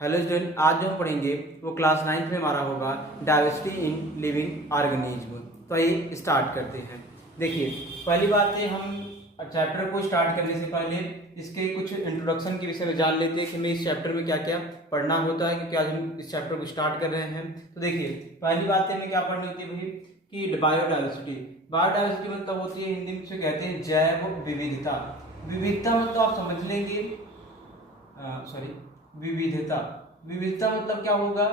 Hello student, आज जो हम पढ़ेंगे वो क्लास 9 में हमारा होगा डाइवर्सिटी इन लिविंग ऑर्गेनिज्म। तो आइए स्टार्ट करते हैं। देखिए, पहली बात है हम चैप्टर को स्टार्ट करने से पहले इसके कुछ इंट्रोडक्शन के विषय में जान लेते हैं कि हमें इस चैप्टर में क्या क्या पढ़ना होता है, क्योंकि आज हम इस चैप्टर को स्टार्ट कर रहे हैं। तो देखिए, पहली बात है हमें क्या पढ़नी होती है भाई कि बायोडाइवर्सिटी। बायोडाइवर्सिटी मतलब होती है, हिंदी में से कहते हैं जैव विविधता। विविधता मतलब आप समझ लेंगे, विविधता। विविधता मतलब क्या होगा?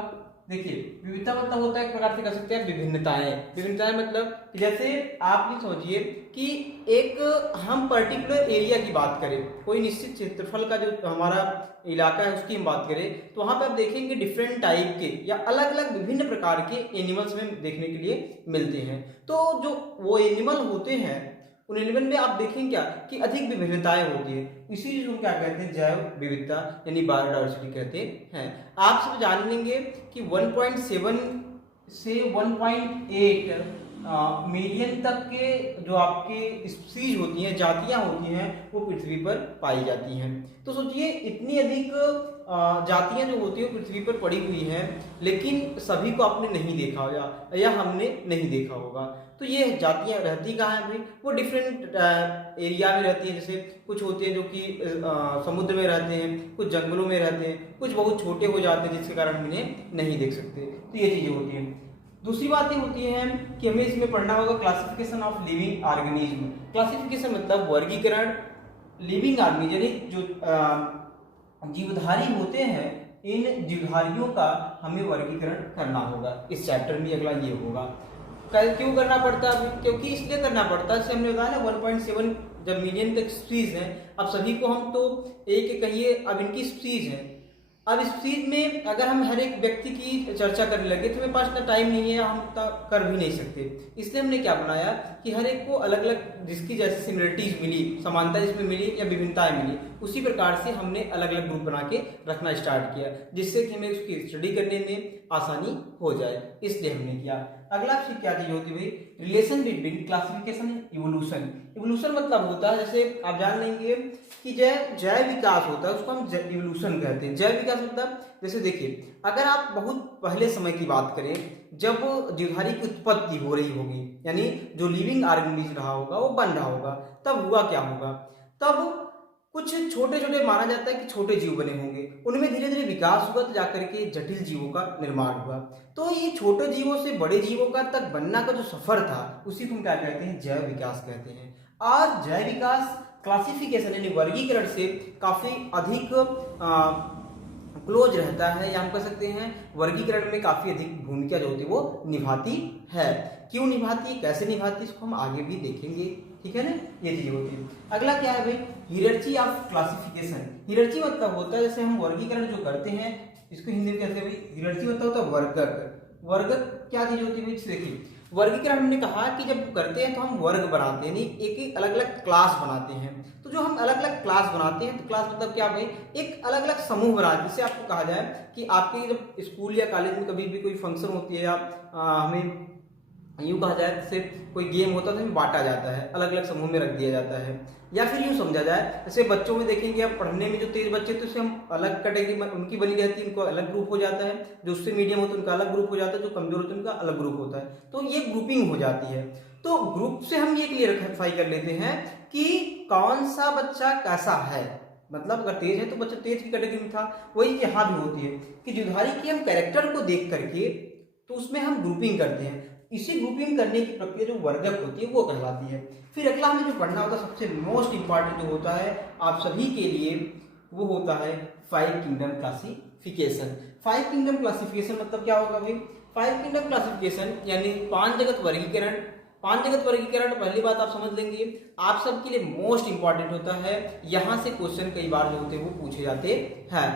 देखिए, विविधता मतलब होता है, एक प्रकार से कह सकते हैं विभिन्नताएं। विभिन्नताएं मतलब कि जैसे आप ये समझिए कि एक हम पर्टिकुलर एरिया की बात करें, कोई निश्चित क्षेत्रफल का जो हमारा इलाका है उसकी हम बात करें, तो वहां पर आप देखेंगे डिफरेंट टाइप के या अलग अलग विभिन्न प्रकार के एनिमल्स में देखने के लिए मिलते हैं। तो जो वो एनिमल होते हैं, उन एनिमल में आप देखेंगे क्या कि अधिक विभिन्नताएं होती है। इसी चीज को क्या कहते हैं? जैव विविधता यानी बायोडाइवर्सिटी कहते हैं। आप सब जान लेंगे कि 1.7 से 1.8 मिलियन तक के जो आपके स्पीशीज होती हैं, जातियां होती हैं, वो पृथ्वी पर पाई जाती हैं। तो सोचिए, इतनी अधिक जातियां जो होती हैं पृथ्वी पर पड़ी हुई हैं, लेकिन सभी को आपने नहीं देखा होगा या हमने नहीं देखा होगा। तो ये जातियां रहती कहाँ हैं भाई? वो डिफरेंट एरिया में रहती हैं। जैसे कुछ होते हैं जो कि समुद्र में रहते हैं, कुछ जंगलों में रहते हैं, कुछ बहुत छोटे हो जाते हैं जिसके कारण हम इन्हें नहीं देख सकते। तो ये चीजें होती हैं। दूसरी बात ये होती है कि हमें इसमें पढ़ना होगा classification of living organism. Classification मतलब वर्गीकरण। लिविंग ऑर्गेनिज्म यानी जो जीवधारी होते हैं, इन जीवधारियों का हमें वर्गीकरण करना होगा। इस चैप्टर में अगला ये होगा। क्यों करना पड़ता है? क्योंकि इसलिए करना पड़ता है, जैसे हमने बताया ना 1.7 जब मिलियन तक स्पीशीज हैं। अब सभी को हम तो एक कहिए, अब इनकी स्पीशीज हैं। अब इस चीज में अगर हम हर एक व्यक्ति की चर्चा करने लगे तो मेरे पास ना टाइम नहीं है, हम कर भी नहीं सकते। इसलिए हमने क्या बनाया कि हर एक को अलग अलग जिसकी जैसे सिमिलरिटीज मिली, समानता जिसमें मिली या विभिन्नताएं मिली, उसी प्रकार से हमने अलग अलग ग्रुप बना के रखना स्टार्ट किया, जिससे कि हमें उसकी स्टडी करने में आसानी हो जाए। इसलिए हमने किया। अगला फिर क्या चीज होती है? Relation between classification and evolution. Evolution मतलब होता है, जैसे आप जान लेंगे कि जैव विकास होता है, उसको हम इवोल्यूशन कहते हैं। जैव विकास मतलब जैसे देखिए, अगर आप बहुत पहले समय की बात करें, जब जीवधारी की उत्पत्ति हो रही होगी, यानी जो लिविंग ऑर्गेनिज्म रहा होगा वो बन रहा होगा, तब हुआ क्या होगा? तब कुछ छोटे छोटे माना जाता है कि छोटे जीव बने होंगे, उनमें धीरे धीरे विकास हुआ तो जाकर के जटिल जीवों का निर्माण हुआ। तो ये छोटे जीवों से बड़े जीवों का तक बनना का जो सफर था, उसी को हम क्या कहते हैं? जैव विकास कहते हैं। और जैव विकास क्लासिफिकेशन यानी वर्गीकरण से काफी अधिक क्लोज रहता है, या हम कह सकते हैं वर्गीकरण में काफी अधिक भूमिका जो होती है वो निभाती है। क्यों निभाती है, कैसे निभाती है, इसको हम आगे भी देखेंगे। ठीक है ना, ये चीज होती है। अगला क्या है भाई? हियरार्ची ऑफ क्लासिफिकेशन। हियरार्ची मतलब होता है, जैसे हम वर्गीकरण जो करते हैं, इसको हिंदी में कहते हैं भाई हियरार्ची मतलब होता है वर्गक। वर्गक क्या चीज होती है भाई? देखिए, वर्गीकरण हमने कहा कि जब करते हैं तो हम वर्ग बनाते हैं, नहीं एक एक अलग अलग क्लास बनाते हैं। तो जो हम अलग अलग क्लास बनाते हैं, तो क्लास मतलब क्या भाई? एक अलग अलग समूह बनाते हैं। जिससे आपको कहा जाए कि आपके जब स्कूल या कॉलेज में कभी भी कोई फंक्शन होती है, या हमें यूं कहा जाए जैसे कोई गेम होता है तो बांटा जाता है, अलग अलग समूह में रख दिया जाता है। या फिर यूं समझा जाए, जैसे बच्चों में देखेंगे आप, पढ़ने में जो तेज बच्चे तो उससे हम अलग कैटेगरी उनकी बनी रहती है, उनको अलग ग्रुप हो जाता है। जो उससे मीडियम होता है उनका अलग ग्रुप हो जाता है, जो कमजोर होता है उनका अलग ग्रुप होता है। तो ये ग्रुपिंग हो जाती है। तो ग्रुप से हम ये क्लियरफाई कर लेते हैं कि कौन सा बच्चा कैसा है। मतलब अगर तेज है तो बच्चा तेज की कैटेगरी में था। वही यहाँ भी होती है कि जुधारी की हम कैरेक्टर को देख करके तो उसमें हम ग्रुपिंग करते हैं। इसी ग्रुपिंग करने की प्रक्रिया जो वर्गक होती है वो कहलाती है। फिर अगला हमें जो पढ़ना होता है, सबसे मोस्ट इंपॉर्टेंट जो होता है आप सभी के लिए, वो होता है 5 किंगडम क्लासिफिकेशन। 5 किंगडम क्लासिफिकेशन मतलब क्या होगा भाई? 5 किंगडम क्लासिफिकेशन यानी 5 जगत वर्गीकरण। 5 जगत वर्गीकरण, पहली बात आप समझ लेंगे, आप सबके लिए मोस्ट इंपॉर्टेंट होता है। यहां से क्वेश्चन कई बार जो होते हैं वो पूछे जाते हैं।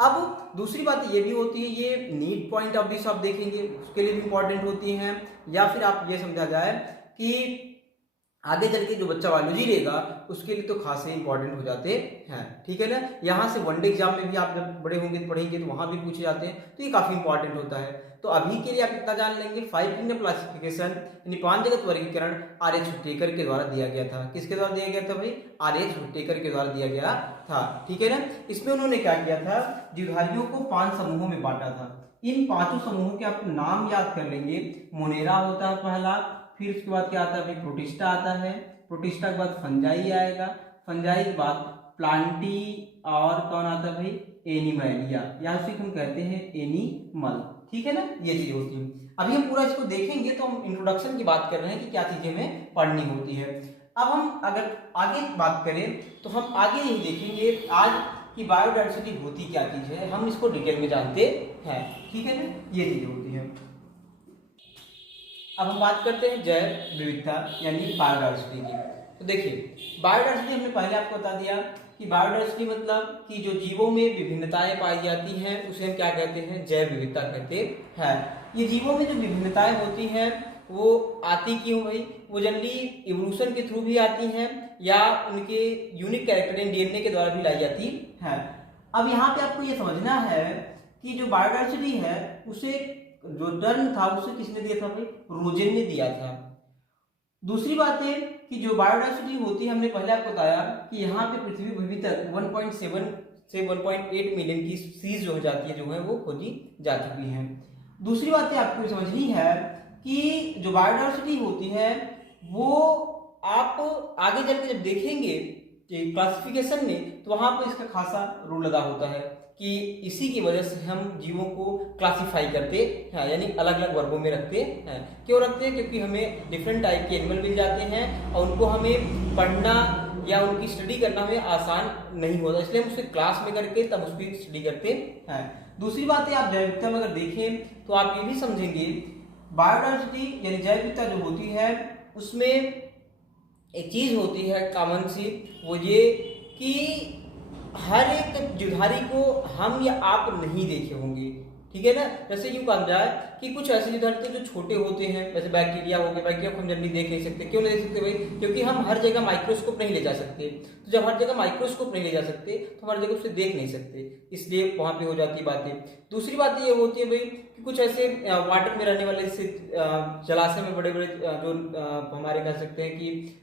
अब दूसरी बात ये भी होती है, ये नीड पॉइंट ऑफ व्यू आप देखेंगे उसके लिए भी इंपॉर्टेंट होती हैं। या फिर आप ये समझा जाए कि आगे चल के जो बच्चा बायोलॉजी लेगा उसके लिए तो खासे इंपॉर्टेंट हो जाते हैं, ठीक है ना। यहाँ से वनडे एग्जाम में भी आप जब बड़े होंगे तो पढ़ेंगे तो वहाँ भी पूछे जाते हैं, तो ये काफी इंपॉर्टेंट होता है। तो अभी के लिए आप इतना जान लेंगे 5 किंगडम क्लासिफिकेशन यानी 5 जगत वर्गीकरण आर.एच. हुट्टेकर के द्वारा दिया गया था। किसके द्वारा दिया गया था भाई? आर.एच. हुट्टेकर के द्वारा दिया गया था, ठीक है ना। इसमें उन्होंने क्या किया था? जीवधारियों को 5 समूहों में बांटा था। इन 5 समूहों के आपको नाम याद कर लेंगे। मोनेरा होता है पहला, फिर उसके बाद क्या आता है भाई? प्रोटिस्टा आता है, प्रोटिस्टा के बाद फंजाई आएगा, फंजाई के बाद प्लांटी, और कौन आता है भाई? एनिमैलिया, या उसी को हम कहते हैं एनिमल, ठीक है ना। ये चीज होती है। अभी हम पूरा इसको देखेंगे तो हम इंट्रोडक्शन की बात कर रहे हैं कि क्या चीजें हमें पढ़नी होती है। अब हम अगर आगे बात करें तो हम आगे यही देखेंगे आज कि बायोडायवर्सिटी होती क्या चीज है, हम इसको डिटेल में जानते हैं, ठीक है ना। ये चीज होती है। अब हम बात करते हैं जैव विविधता यानी बायोडायवर्सिटी की। तो देखिए बायोडायवर्सिटी हमने पहले आपको बता दिया कि बायोडायवर्सिटी मतलब कि जो जीवों में विभिन्नताएं पाई जाती हैं उसे हम क्या कहते हैं? जैव विविधता कहते हैं। ये जीवों में जो विभिन्नताएं होती हैं वो आती क्यों भाई? वो जनरली इवोल्यूशन के थ्रू भी आती हैं या उनके यूनिक कैरेक्टर इन डीएनए के द्वारा भी लाई जाती हैं। अब यहाँ पे आपको ये समझना है कि जो बायोडायवर्सिटी है उसे जो टर्म था उसे किसने दिया था भाई? रोजेन ने दिया था। दूसरी बात है कि जो बायोडायवर्सिटी होती है हमने पहले आपको बताया कि यहाँ पे पृथ्वी पर अभी तक 1.7 से 1.8 मिलियन की स्पीशीज जो हो जाती है जो है वो खोजी जा चुकी हैं। दूसरी बात है आपको समझनी है कि जो बायोडायवर्सिटी होती है वो आप आगे चल के जब देखेंगे क्लासिफिकेशन में तो वहां पर इसका खासा रोल अदा होता है कि इसी की वजह से हम जीवों को क्लासिफाई करते हैं यानी अलग अलग वर्गों में रखते हैं। क्यों रखते हैं? क्योंकि हमें डिफरेंट टाइप के एनिमल मिल जाते हैं और उनको हमें पढ़ना या उनकी स्टडी करना हमें आसान नहीं होता, इसलिए हम उसे क्लास में करके तब उसकी स्टडी करते हैं। दूसरी बात है आप जैव विविधता में अगर देखें तो आप ये भी समझेंगे बायोडायवर्सिटी यानी जैव विविधता जो होती है उसमें एक चीज होती है कॉमन सी, वो ये कि हर एक जीवधारी को हम या आप नहीं देखे होंगे, ठीक है ना। जैसे यूं कहा जाए कि कुछ ऐसे जीवधारी थे जो छोटे होते हैं, जैसे बैक्टीरिया हो गए। बैक्टीरिया को हम जल्दी देख नहीं सकते। क्यों नहीं देख सकते भाई? क्योंकि हम हर जगह माइक्रोस्कोप नहीं ले जा सकते। तो जब हर जगह माइक्रोस्कोप नहीं ले जा सकते तो हर जगह उसे देख नहीं सकते, इसलिए वहां पे हो जाती बातें। दूसरी बात ये होती है भाई कि कुछ ऐसे वाटर में रहने वाले जलाशय में बड़े बड़े जो हमारे कह सकते हैं कि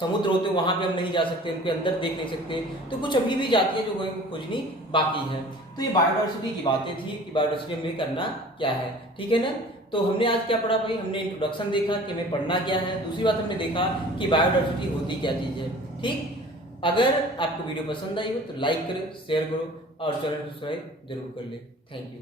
समुद्र होते हैं वहां पे हम नहीं जा सकते, उनके अंदर देख नहीं सकते। तो कुछ अभी भी जाती है जो खोजनी बाकी है। तो ये बायोडायवर्सिटी की बातें थी कि बायोडायवर्सिटी हमें करना क्या है, ठीक है ना। तो हमने आज क्या पढ़ा भाई? हमने इंट्रोडक्शन देखा कि हमें पढ़ना क्या है। दूसरी बात हमने देखा कि बायोडायवर्सिटी होती क्या चीज है, ठीक। अगर आपको वीडियो पसंद आई हो तो लाइक करो, शेयर करो और चैनल सब्सक्राइब जरूर कर ले। Thank you.